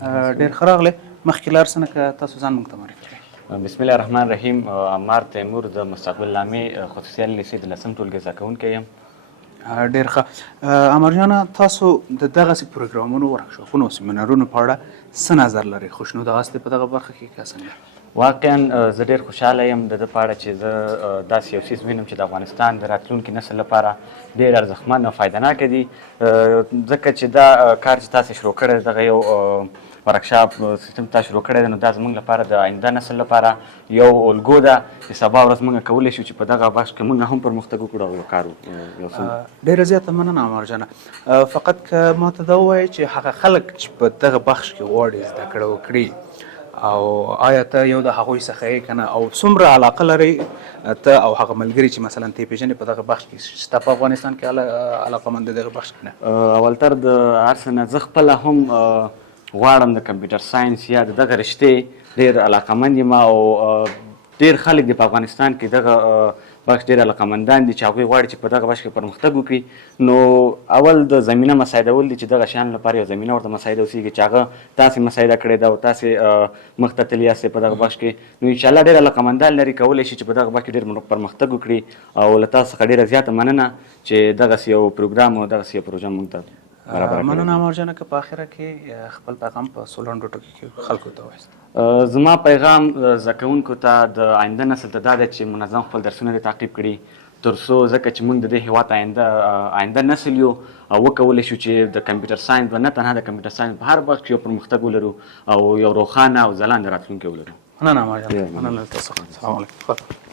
ډېر ښه راغلی. مخکې لاړ سه نه که تاسو ځان موږ ته معرفي کړئ. بسم الله الرحمن الرحیم. عمار تیمور د مستقبل لامع خصوصي لیسه د 10 ټولګي زده کوونکی یم. ډېر ښه. عمر جانه، تاسو د دغسې پروګرامونو، ورکشاپونو او سیمینارونو په اړه څه نظر لرئ؟ خوشنوده هستئ په دغه برخه کې که څنګه؟ واقعا زه ډېر خوشحاله یم د ده په اړه چې زه داسې یو څیز وینم چې د افغانستان د راتلونکي نسل لپاره ډېر ارزښتمن او فایدهناکه دي، ځکه چې دا کار چې تاسې شروع کړی دغه یو ورکشاپ سیستم تاسو شروع کړی دی، نو دا زموږ لپاره د آینده نسل لپاره یو الګو ده چې سبا ورځ موږ کولی شو چې په دغه بخش کې موږ هم پرمختګ وکړو او کار وکړو. ډېره زیاته مننه عمر جانه. فقط که ما ته دا ووایې چې هغه خلک چې په دغه بخش کې غواړي زده کړه وکړي، او آیا ته یو د هغوی څخه یې که نه، او څومره علاقه لرئ ته او هغه ملګري چې مثلا ته یې پېژنې په دغه بخش کې، شته په افغانستان کې علاقمند د دغه بخش کې نه؟ اولتر د هر څه نه زه خپله هم غواړم د کمپیوټر ساینس یا د دغه رشتې ډېر علاقمند یم، او ډېر خلک دي په افغانستان کې دغه بخش ډېر علاقمندان دي چې هغوی غواړي چې په دغه بخش کې پرمختګ وکړي. نو اول د زمینه مساعدول دي چې دغه شیانو لپاره یو زمینه ورته مساعده اوسېږي چې هغه تاسې مساعده کړې ده او تاسې مخ ته تللي یاستئ په دغه بخش کې، نو انشاءالله ډېر علاقمندان لري، کولی شي چې په دغه بخش کې ډېر پرمختګ وکړي. او له تاسو څخه ډېره زیاته مننه چې دغسې یو پروګرام او دغسې یو پروژه موږ ته مننه عمر جانه. که په آخره کې خپل پیغام په څو لنډو ټکو کې خلکو ته ووایاست. زما پیغام زده کوونکو ته د آینده نسل ته دا ده چې منظم خپل درسونه دې تعقیب کړي، تر څو ځکه چې موږ د دې هېواد آینده نسل یو، او وکولی شو چې د کمپیوټر ساینس و نه تنها د کمپیوټر ساینس په هر وخت کې یو پرمختګ ولرو او یو روښانه او ځلانده راتلونکی ولرو. مننه عمر جانه. مننه تاسو. السلام علیکم.